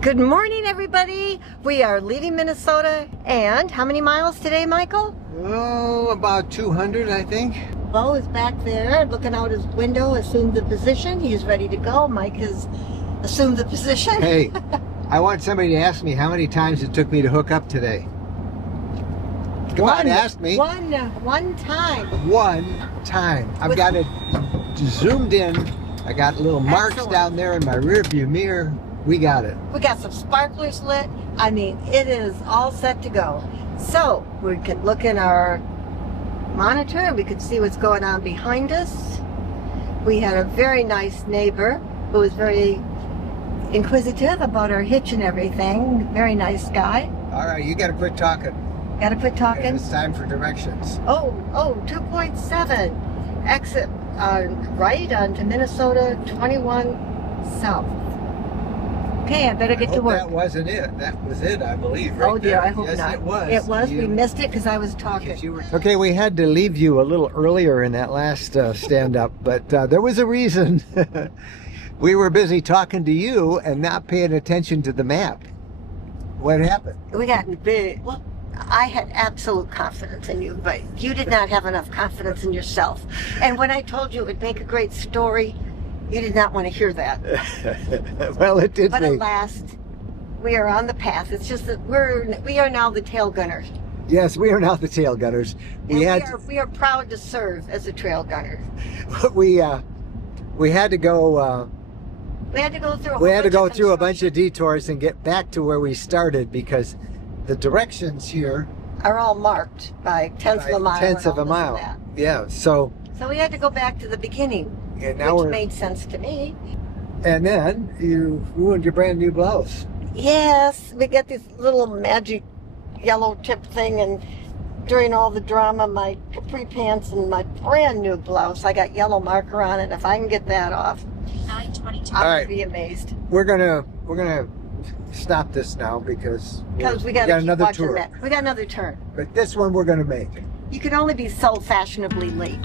Good morning, everybody. We are leaving Minnesota, and how many miles today, Michael? Oh, about 200, I think. Bo is back there looking out his window, assumed the position. He's ready to go. Mike has assumed the position. Hey, I want somebody to ask me how many times it took me to hook up today. Come on, ask me. One time. One time. I've got it zoomed in. I got little marks down there in my rear view mirror. We got it. We got some sparklers lit. I mean, it is all set to go. So we can look in our monitor and we could see what's going on behind us. We had a very nice neighbor who was very inquisitive about our hitch and everything. Very nice guy. All right, you got to quit talking. Got to quit talking? It's time for directions. Oh, 2.7. Exit right onto Minnesota 21 South. Okay, I better get to work. That wasn't it. That was it, I believe. Right oh dear, there. I hope yes, not. It was. It was. We missed it because I was talking. Okay, we had to leave you a little earlier in that last stand-up, but there was a reason. We were busy talking to you and not paying attention to the map. What happened? We got big. Well, I had absolute confidence in you, but you did not have enough confidence in yourself. And when I told you it would make a great story, you did not want to hear that. Well, it did. But at last, we are on the path. It's just that we are now the tail gunners. Yes, we are now the tail gunners. We are proud to serve as a trail gunner. We had to go. We had to go through. We had to go through a bunch of detours and get back to where we started because the directions here are all marked by tenths of a mile. Tenths of a mile. Yeah. So we had to go back to the beginning. And now which made sense to me. And then you ruined your brand new blouse. Yes, we got this little magic yellow tip thing, and during all the drama, my capri pants and my brand new blouse, I got yellow marker on it. If I can get that off, I'll be amazed. We're gonna stop this now because we got another tour. We got another turn. But this one we're gonna make. You can only be so fashionably late.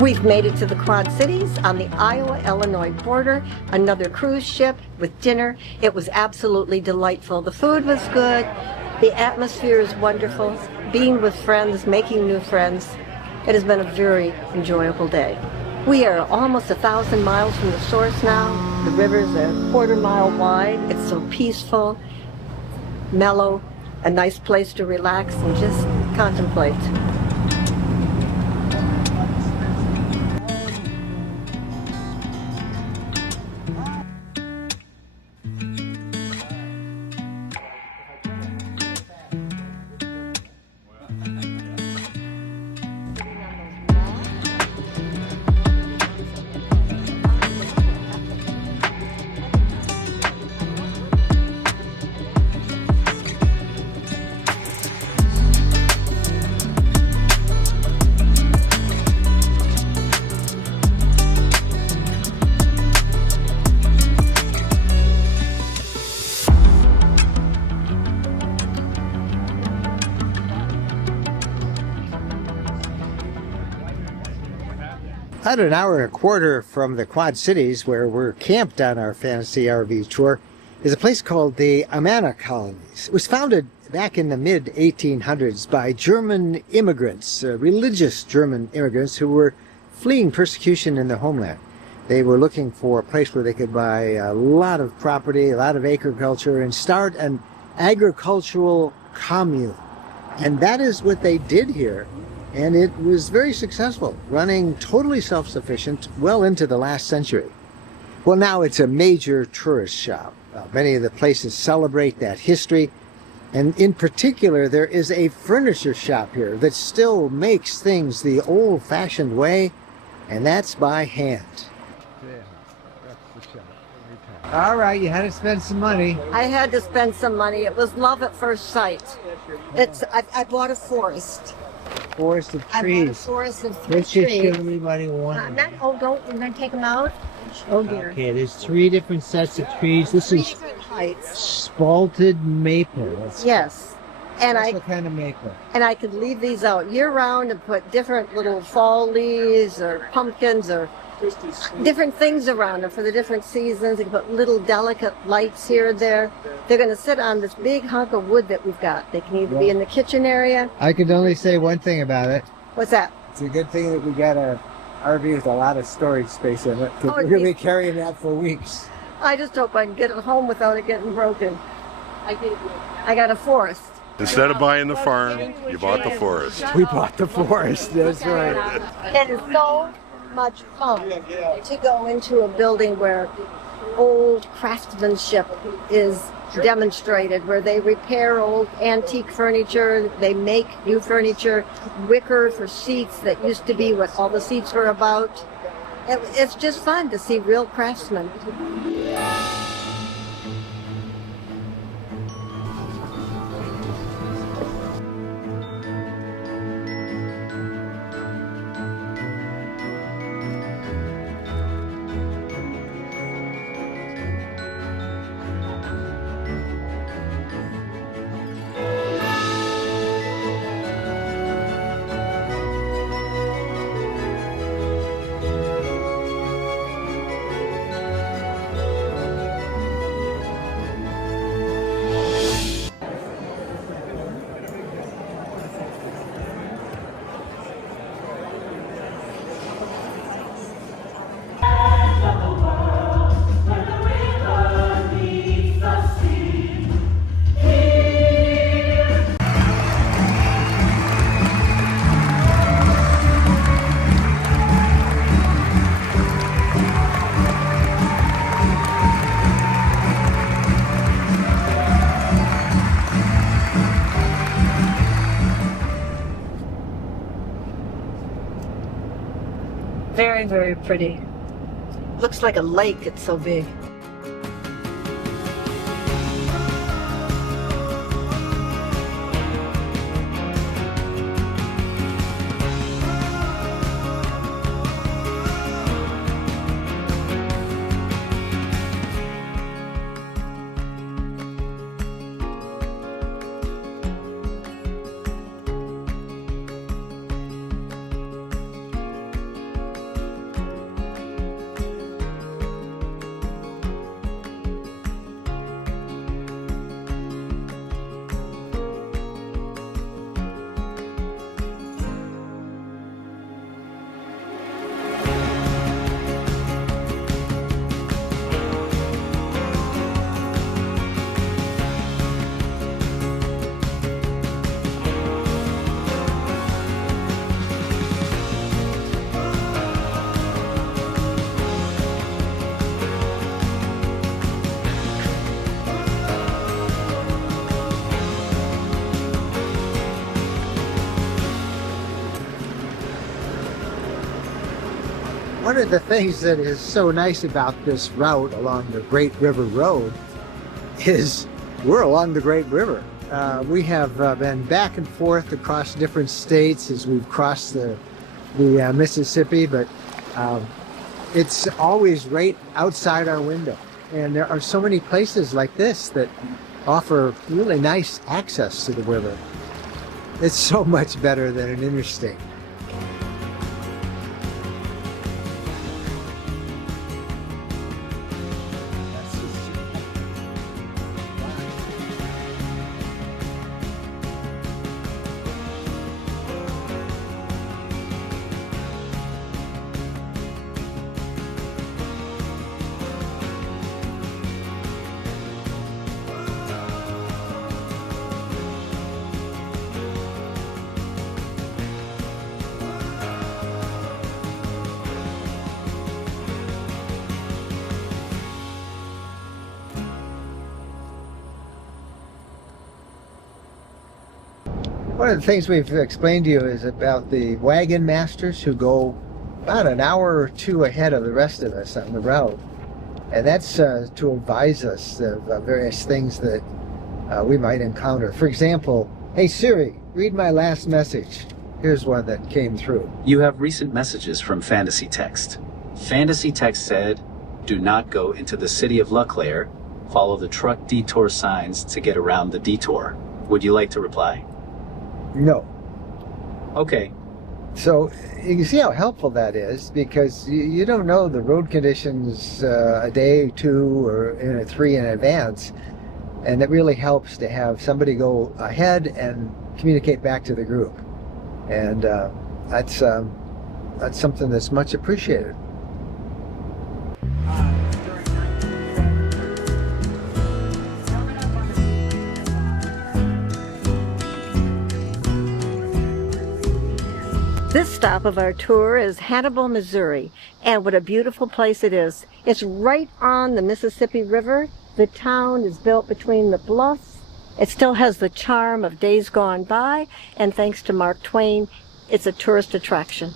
We've made it to the Quad Cities on the Iowa-Illinois border, another cruise ship with dinner. It was absolutely delightful. The food was good. The atmosphere is wonderful. Being with friends, making new friends. It has been a very enjoyable day. We are almost 1,000 miles from the source now. The river's a quarter-mile wide. It's so peaceful, mellow, a nice place to relax and just contemplate. About an hour and a quarter from the Quad Cities, where we're camped on our fantasy RV tour, is a place called the Amana Colonies. It was founded back in the mid-1800s by German immigrants, religious German immigrants who were fleeing persecution in their homeland. They were looking for a place where they could buy a lot of property, a lot of agriculture, and start an agricultural commune. And that is what they did here. And it was very successful, running totally self-sufficient well into the last century. Well, now it's a major tourist shop. Many of the places celebrate that history. And in particular, there is a furniture shop here that still makes things the old-fashioned way, and that's by hand. Yeah, that's the shop. All right, you had to spend some money. I had to spend some money. It was love at first sight. I bought a forest. Forest of I bought a trees. forest of Let's just show trees. everybody one. Don't, you're going to take them out? Oh, dear. Okay, there's 3 different sets of trees. This Three is different heights. spalted maple. That's Yes. And what kind of maple? I could leave these out year round and put different little fall leaves or pumpkins or different things around them for the different seasons. You can put little delicate lights here and there. They're going to sit on this big hunk of wood that we've got. They can either be in the kitchen area. I could only say one thing about it. What's that? It's a good thing that we got a RV with a lot of storage space in it, because Oh, we're going to be carrying that for weeks. I just hope I can get it home without it getting broken. I got a forest. Instead of buying the farm, you bought the forest. We bought the forest, that's right. It is so much fun to go into a building where old craftsmanship is demonstrated, where they repair old antique furniture, they make new furniture, wicker for seats that used to be what all the seats were about. It's just fun to see real craftsmen. Very, very pretty. Looks like a lake, it's so big. One of the things that is so nice about this route along the Great River Road is we're along the Great River. We have been back and forth across different states as we've crossed the Mississippi, but it's always right outside our window. And there are so many places like this that offer really nice access to the river. It's so much better than an interstate. One of the things we've explained to you is about the wagon masters who go about an hour or two ahead of the rest of us on the route. And that's to advise us of various things that we might encounter. For example, hey Siri, read my last message. Here's one that came through. You have recent messages from Fantasy Text. Fantasy Text said, do not go into the city of LeClaire. Follow the truck detour signs to get around the detour. Would you like to reply? No. Okay. So you can see how helpful that is, because you don't know the road conditions a day, two, or three in advance. And it really helps to have somebody go ahead and communicate back to the group. And that's something that's much appreciated. This stop of our tour is Hannibal, Missouri, and what a beautiful place it is. It's right on the Mississippi River. The town is built between the bluffs. It still has the charm of days gone by, and thanks to Mark Twain, it's a tourist attraction.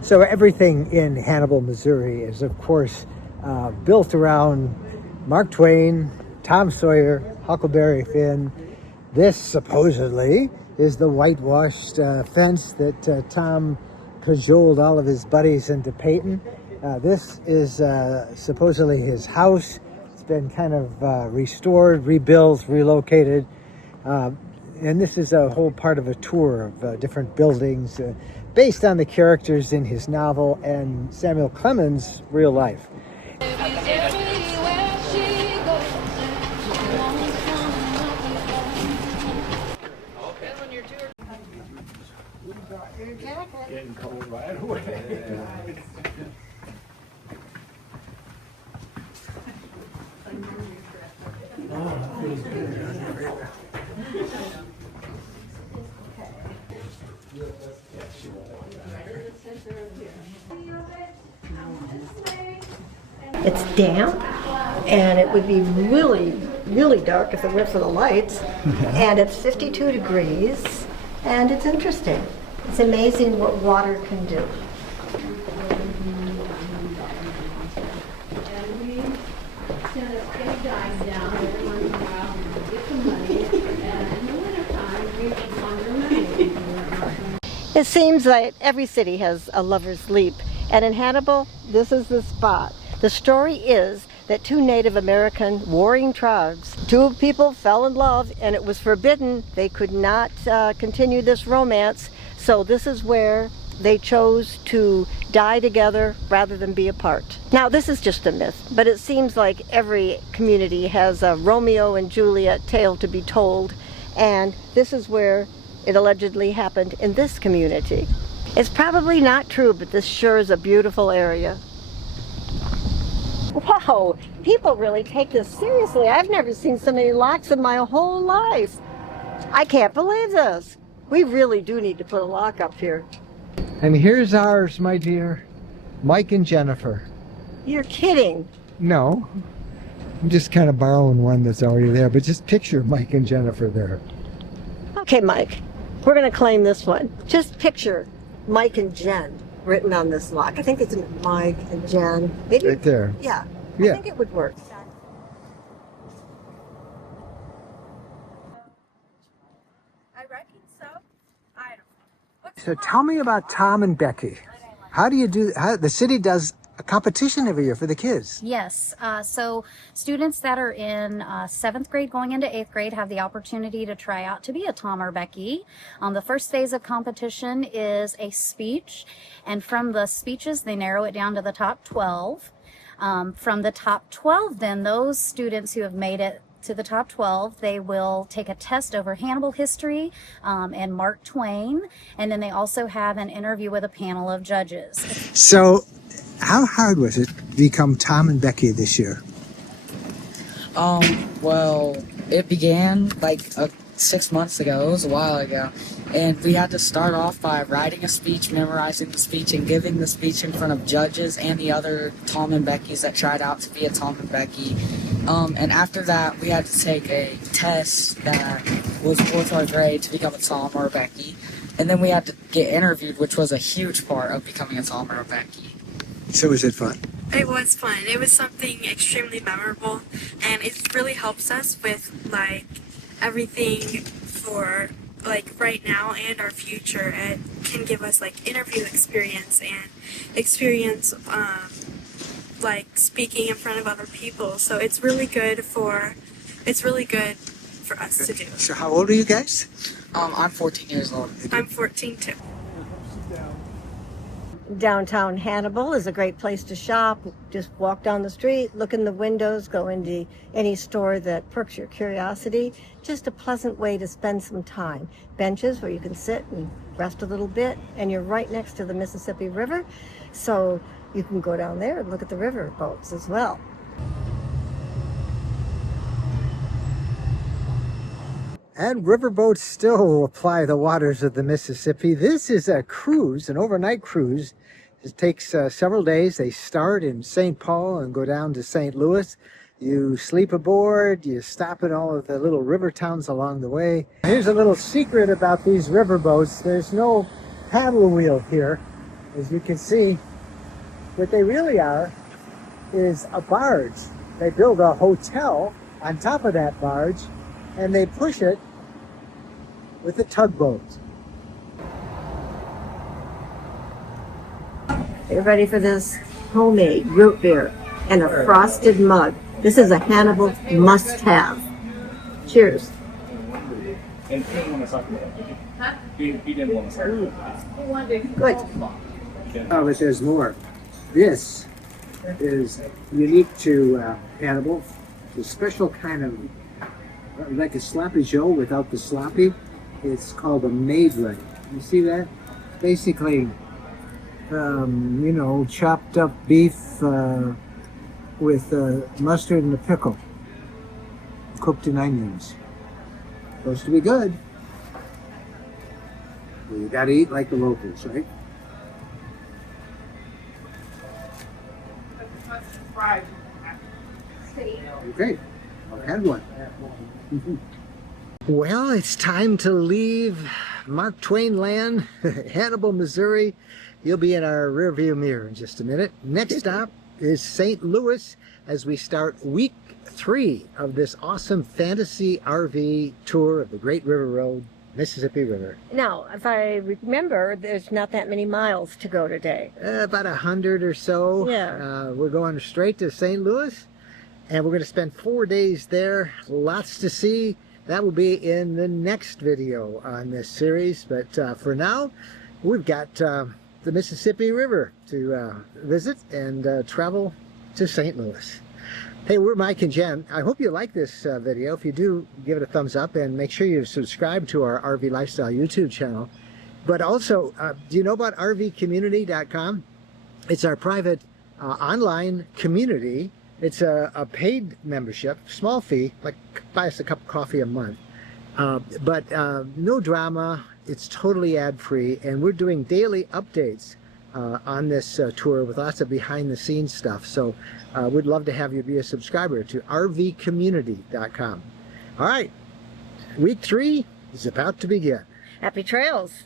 So everything in Hannibal, Missouri is, of course, built around Mark Twain, Tom Sawyer, Huckleberry Finn. This, supposedly, is the whitewashed fence that Tom cajoled all of his buddies into painting. This is supposedly his house. It's been kind of restored, rebuilt, relocated. And this is a whole part of a tour of different buildings based on the characters in his novel and Samuel Clemens' real life. Getting cold right away. It's damp, and it would be really, really dark if it weren't for the lights. And it's 52 degrees, and it's interesting. It's amazing what water can do. It seems that every city has a lover's leap, and in Hannibal, this is the spot. The story is that two Native American warring tribes, two people fell in love, and it was forbidden. They could not continue this romance, so this is where they chose to die together rather than be apart. Now, this is just a myth, but it seems like every community has a Romeo and Juliet tale to be told, and this is where it allegedly happened in this community. It's probably not true, but this sure is a beautiful area. Wow, people really take this seriously. I've never seen so many locks in my whole life. I can't believe this. We really do need to put a lock up here. And here's ours, my dear. Mike and Jennifer. You're kidding. No, I'm just kind of borrowing one that's already there, but just picture Mike and Jennifer there. Okay, Mike, we're going to claim this one. Just picture Mike and Jen written on this lock. I think it's Mike and Jen. Maybe, right there. Yeah, Yeah. I think it would work. I reckon so. I don't know. So tell me about Tom and Becky. How do you do, the city does a competition every year for the kids? Yes. So students that are in 7th grade going into 8th grade have the opportunity to try out to be a Tom or Becky. The first phase of competition is a speech, and from the speeches they narrow it down to the top 12. From the top 12, then those students who have made it to the top 12, they will take a test over Hannibal history and Mark Twain, and then they also have an interview with a panel of judges. So how hard was it to become Tom and Becky this year? Well, it began like 6 months ago. It was a while ago. And we had to start off by writing a speech, memorizing the speech, and giving the speech in front of judges and the other Tom and Beckys that tried out to be a Tom and Becky. And after that, we had to take a test that was 4th grade to become a Tom or a Becky. And then we had to get interviewed, which was a huge part of becoming a Tom or a Becky. So was it fun? It was fun. It was something extremely memorable, and it really helps us with like everything for like right now and our future. It can give us like interview experience and experience like speaking in front of other people. So it's really good for us to do. So how old are you guys? I'm 14 years old. I'm 14 too. Downtown Hannibal is a great place to shop. Just walk down the street, look in the windows, go into any store that perks your curiosity. Just a pleasant way to spend some time. Benches where you can sit and rest a little bit, and you're right next to the Mississippi River, so you can go down there and look at the river boats as well. And riverboats still apply the waters of the Mississippi. This is a cruise, an overnight cruise. It takes several days. They start in St. Paul and go down to St. Louis. You sleep aboard, you stop at all of the little river towns along the way. Here's a little secret about these riverboats. There's no paddle wheel here. As you can see, what they really are is a barge. They build a hotel on top of that barge, and they push it with a tugboat. You're ready for this homemade root beer and a frosted mug. This is a Hannibal must-have. Cheers. And he didn't want to talk about it. Huh? He didn't want to talk about it. Good. Oh, but there's more. This is unique to Hannibal. It's a special kind of, like a sloppy Joe without the sloppy. It's called a maidlet. You see that? Basically, you know, chopped up beef with mustard and a pickle, cooked in onions. Supposed to be good. Well, you gotta eat like the locals, right? Okay, I've had one. Well, it's time to leave Mark Twain land, Hannibal, Missouri. You'll be in our rearview mirror in just a minute. Next stop is St. Louis as we start week 3 of this awesome fantasy RV tour of the Great River Road, Mississippi River. Now, if I remember, there's not that many miles to go today. About 100 or so. Yeah. We're going straight to St. Louis, and we're going to spend 4 days there. Lots to see. That will be in the next video on this series. But for now, we've got the Mississippi River to visit and travel to St. Louis. Hey, we're Mike and Jen. I hope you like this video. If you do, give it a thumbs up and make sure you subscribe to our RV Lifestyle YouTube channel. But also, do you know about RVcommunity.com? It's our private online community. It's a paid membership, small fee, like buy us a cup of coffee a month. But no drama. It's totally ad-free, and we're doing daily updates on this tour with lots of behind-the-scenes stuff. So we'd love to have you be a subscriber to RVcommunity.com. All right, week 3 is about to begin. Happy trails.